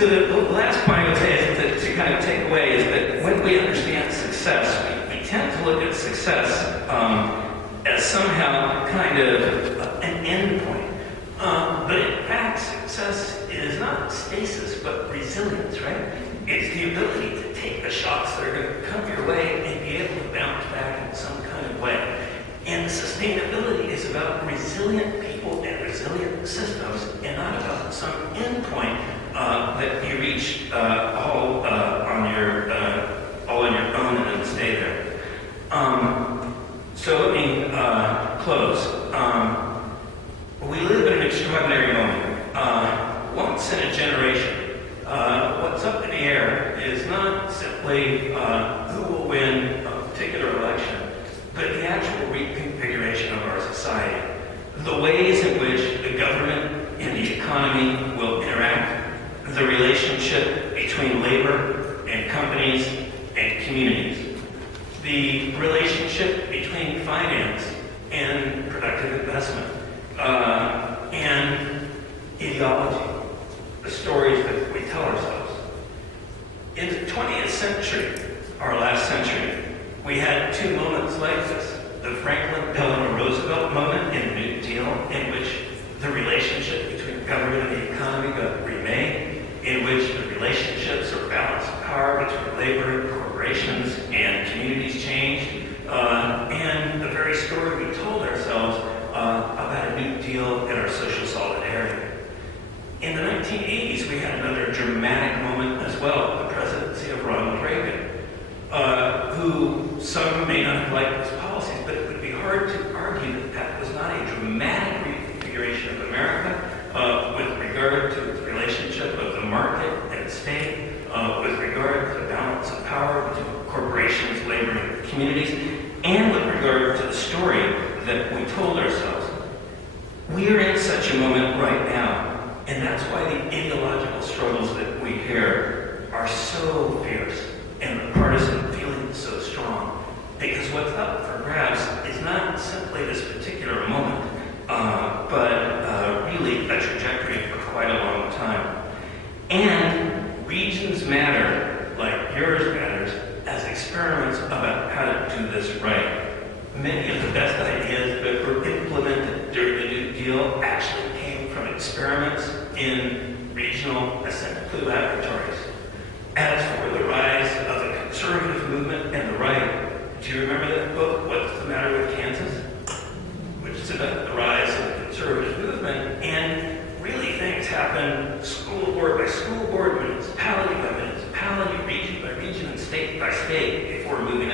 So the last point I would say is to kind of take away is that when we understand success, we tend to look at success as somehow kind of an end point. But in fact, success is not stasis, but resilience, right? It's the ability to take the shocks that are going to come your way and be able to bounce back in some kind of way. And sustainability is about resilient people and resilient systems, and not about some end point that you reach all on your own and then stay there. So let me close. We live in an extraordinary moment. Once in a generation. What's up in the air is not simply who will win a particular election, but the actual reconfiguration of our society. The ways in which the government and the economy will interact, the relationship between labor and companies and communities, the relationship between finance and productive investment, and ideology, the stories that we tell ourselves. In the 20th century, our last century, we had two moments like this. The Franklin Delano Roosevelt moment in the New Deal, in which the relationship between government and the economy got remade, in which the relationships or balance of power between labor and corporations and communities changed, and the very story we told ourselves about a New Deal and our social solidarity. In the 1980s, we had another dramatic moment as well, the presidency of Ronald Reagan, who some may not have liked his policies, but it would be hard to argue that that was not a dramatic reconfiguration of America with regard to the relationship of the market and state, with regard to the balance of power between corporations, labor, and communities, and with regard to the story that we told ourselves. We are in such a moment right now. And that's why the ideological struggles that we hear are so fierce and the partisan feeling is so strong. Because what's up for grabs is not simply this particular moment, but really a trajectory for quite a long time. And regions matter, like yours matters, as experiments about how to do this right. Many of the best ideas that were implemented during the New Deal actually came from experiments in regional assembly laboratories. As for the rise of the conservative movement and the right, do you remember that book, What's the Matter with Kansas? Which is about the rise of the conservative movement, and really things happen school board by municipality by municipality, region by region, and state by state before moving